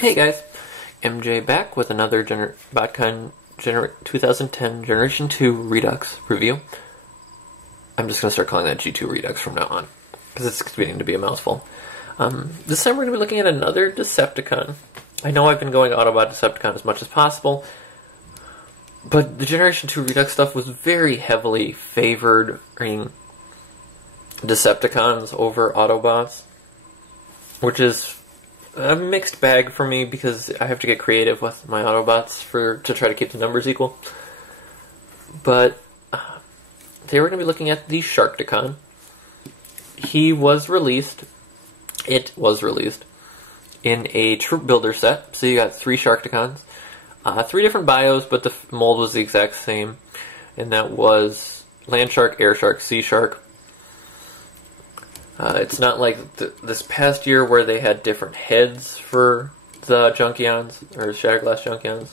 Hey guys, MJ back with another Botcon 2010 Generation 2 Redux review. I'm just going to start calling that G2 Redux from now on, because it's getting to be a mouthful. This time we're going to be looking at another Decepticon. I know I've been going Autobot Decepticon as much as possible, but the Generation 2 Redux stuff was very heavily favoring Decepticons over Autobots, which is a mixed bag for me because I have to get creative with my Autobots to try to keep the numbers equal. But today we're going to be looking at the Sharkticon. It was released in a troop builder set, so you got 3 Sharkticons, 3 different bios, but the mold was the exact same, and that was Land Shark, Air Shark, Sea Shark. It's not like this past year where they had different heads for the Junkions, or Shatterglass Junkions,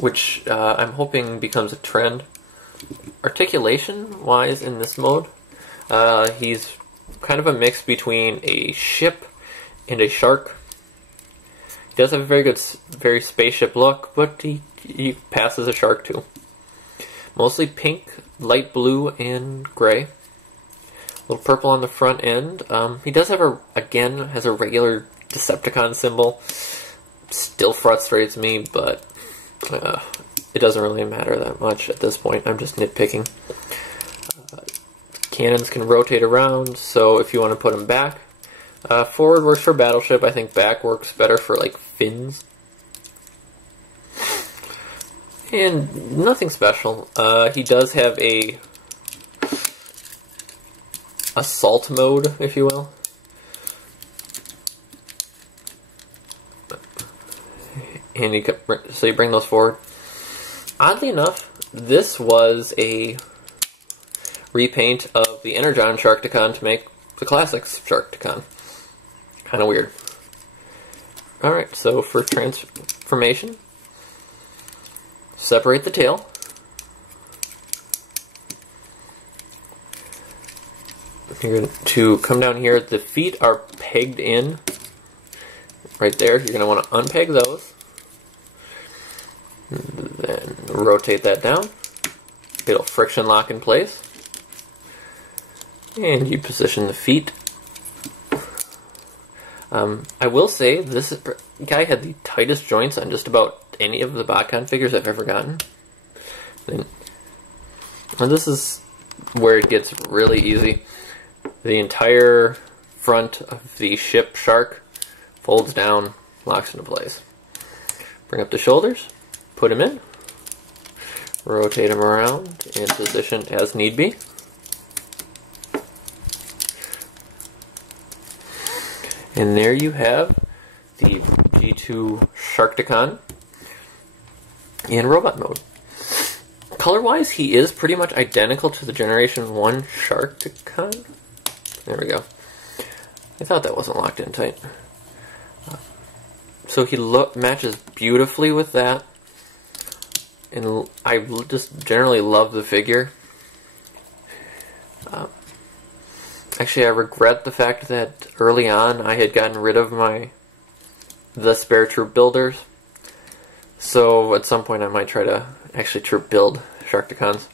which I'm hoping becomes a trend. Articulation-wise in this mode, he's kind of a mix between a ship and a shark. He does have a very spaceship look, but he passes a shark too. Mostly pink, light blue, and gray. A little purple on the front end. He does have has a regular Decepticon symbol. Still frustrates me, but it doesn't really matter that much at this point. I'm just nitpicking. Cannons can rotate around, so if you want to put them back. Forward works for battleship. I think back works better for like fins. And nothing special. He does have a assault mode, if you will. And so you bring those forward. Oddly enough, this was a repaint of the Energon Sharkticon to make the classics Sharkticon. Kind of weird. Alright, so for transformation, separate the tail. You're going to come down here. The feet are pegged in right there. You're going to want to unpeg those. Then rotate that down. It'll friction lock in place. And you position the feet. I will say this guy had the tightest joints on just about any of the Botcon figures I've ever gotten. And this is where it gets really easy. The entire front of the ship shark folds down, locks into place. Bring up the shoulders, put him in, rotate him around, and position as need be. And there you have the G2 Sharkticon in robot mode. Color-wise, he is pretty much identical to the Generation 1 Sharkticon. There we go. I thought that wasn't locked in tight. So he matches beautifully with that. And I just generally love the figure. Actually, I regret the fact that early on I had gotten rid of the spare troop builders. So at some point I might try to actually troop build Sharkticons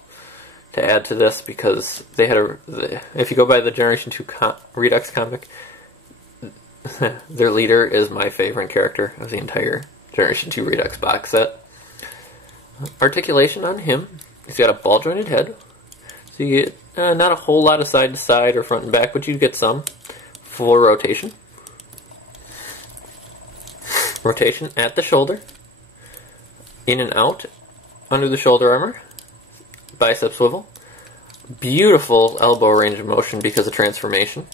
to add to this, because they had if you go by the Generation 2 Redux comic, their leader is my favorite character of the entire Generation 2 Redux box set. Articulation on him, he's got a ball jointed head, so you get not a whole lot of side to side or front and back, but you get some. Full rotation. Rotation at the shoulder, in and out under the shoulder armor. Bicep swivel. Beautiful elbow range of motion because of transformation.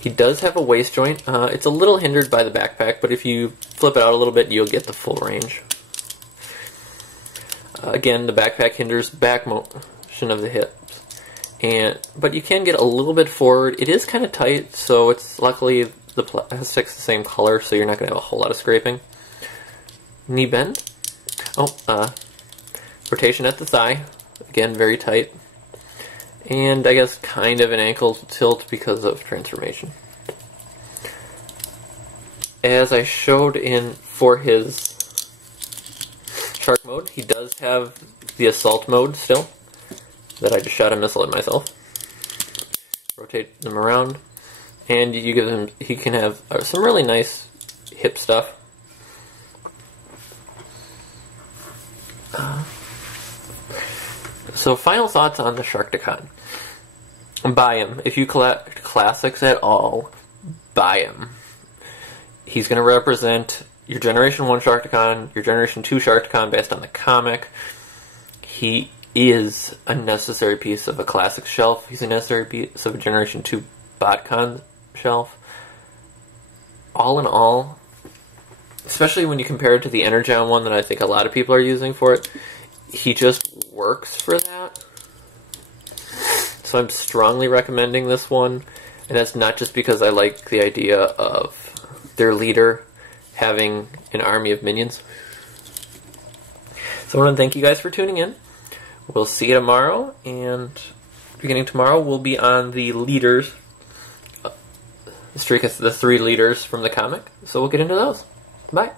He does have a waist joint. It's a little hindered by the backpack, but if you flip it out a little bit, you'll get the full range. Again, the backpack hinders back motion of the hips, but you can get a little bit forward. It is kind of tight, so it's luckily the plastic's the same color, so you're not going to have a whole lot of scraping. Knee bend. Rotation at the thigh, again very tight, and I guess kind of an ankle tilt because of transformation. as I showed for his shark mode, he does have the assault mode still, that I just shot a missile at myself. Rotate them around, and you give him, he can have some really nice hip stuff. So final thoughts on the Sharkticon. Buy him. If you collect classics at all, buy him. He's going to represent your Generation 1 Sharkticon, your Generation 2 Sharkticon based on the comic. He is a necessary piece of a classic shelf. He's a necessary piece of a Generation 2 Botcon shelf. All in all, especially when you compare it to the Energon one that I think a lot of people are using for it, he just works for that. So I'm strongly recommending this one, and that's not just because I like the idea of their leader having an army of minions. So I want to thank you guys for tuning in. We'll see you tomorrow, and beginning tomorrow we'll be on the leaders, the streak of the 3 leaders from the comic, so we'll get into those. Bye.